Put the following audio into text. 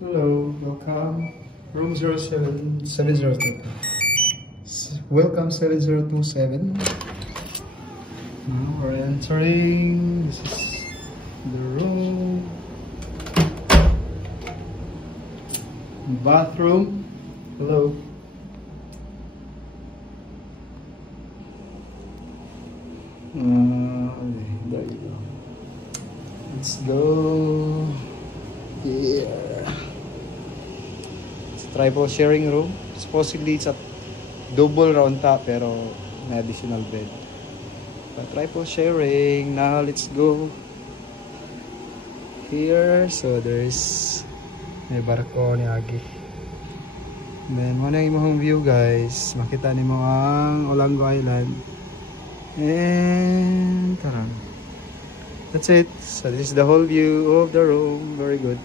Hello, welcome. Room 702. Welcome 7027. Now we're entering. This is the room. Bathroom. Hello. There you go. Let's go. Yeah. It's a tripod sharing room. Supposedly it's a double round top pero may additional bed. But tripod sharing. Now let's go here. So there's may barko ni Agi. Then muna yung imong view guys. Makita nimo ang Olango Island. And tarang. That's it. So this is the whole view of the room. Very good.